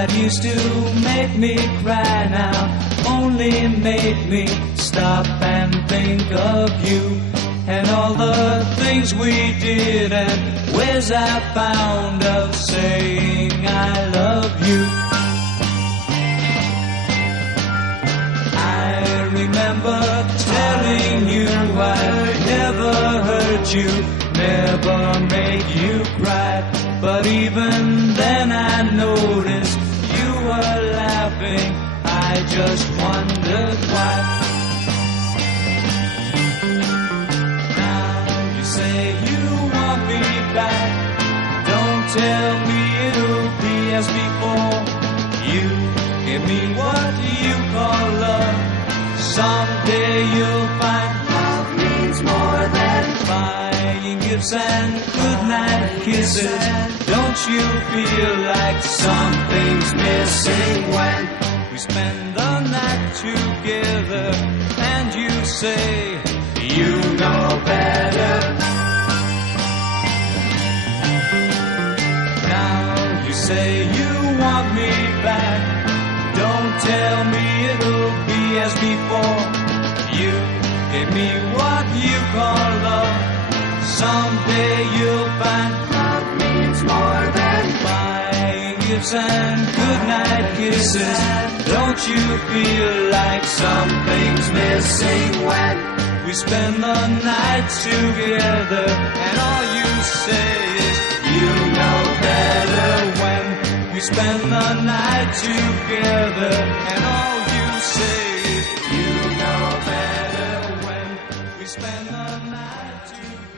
that used to make me cry now only make me stop and think of you and all the things we did and ways I found of saying I love you. I remember telling you I'd never hurt you, never make you cry, but even then I noticed you were laughing. I just wondered why. Now you say you want me back. Don't tell me it'll be as before. You give me what you call love. Someday you'll find love means more than buying gifts and goodnight kisses. Don't you feel like something's missing when we spend the night together and you say you know better? Now you say you want me back. Don't tell me it'll be as before. You give me what you call love. Someday you'll find love means more than buying gifts and goodnight kisses. Don't you feel like something's missing when we spend the night together and all you say is you know better? When we spend the night together and all you say is you know better. When we spend the night together.